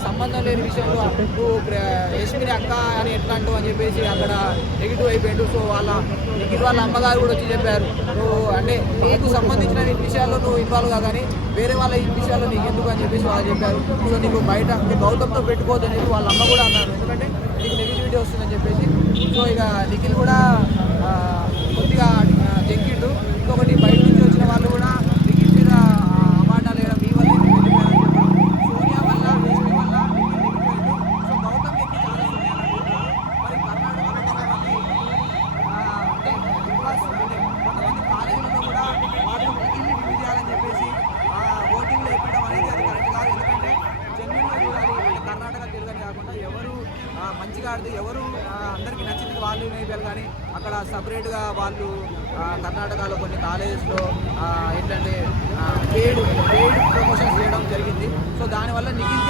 దానికి సంబంధం లేని విషయంలో నువ్వు యశ్మిని అక్క అని ఎట్లా అంటావు అని చెప్పేసి అక్కడ నెగిటివ్ అయిపోయాడు. సో నిఖిల్ వాళ్ళ అమ్మగారు కూడా వచ్చి చెప్పారు, నువ్వు అంటే నీకు సంబంధించిన విషయాల్లో నువ్వు ఇన్వాల్వ్ కానీ వేరే వాళ్ళ ఈ విషయాల్లో నీకు ఎందుకు అని చెప్పేసి వాళ్ళు చెప్పారు. సో నీకు బయట గౌతమ్తో పెట్టుకోవద్దని చెప్పి వాళ్ళ అమ్మ కూడా అన్నారు, ఎందుకంటే నీకు నెగిటివిటీ వస్తుందని చెప్పేసి. సో ఇక నిఖిల్ కూడా కొద్దిగా జంకిండు. ఇంకొకటి బయట నుంచి వచ్చిన వాళ్ళు కూడా నిఖిల్ మీద అమాటాలు వేయడం, మీ వల్ల సోనియా వల్ల వేష్మి వల్ల నిఖిల్ నెగిటివ్. సో గౌతమ్ ఎక్కి చాలా సోనియా అంటున్నారు. మరి కర్ణాటకలో కొంతమంది అంటే కొంతమంది కాలేజీలలో కూడా వాళ్ళు నిఖిల్ని రివ్యూ చేయాలని చెప్పేసి ఓటింగ్లో వేయడం అనేది అది కరెక్ట్ కాదు. ఎందుకంటే జెన్యున్గా చూడాలి. అంటే కర్ణాటక తెలుగని కాకుండా ఎవరు మంచిగా ఆడితే ఎవరు అందరికీ నచ్చింది వాళ్ళు వేయాలి. కానీ అక్కడ సపరేట్గా వాళ్ళు కర్ణాటకలో కొన్ని కాలేజెస్లో ఏంటంటే పెయిడ్ ప్రమోషన్స్ చేయడం జరిగింది. సో దానివల్ల నిఖిల్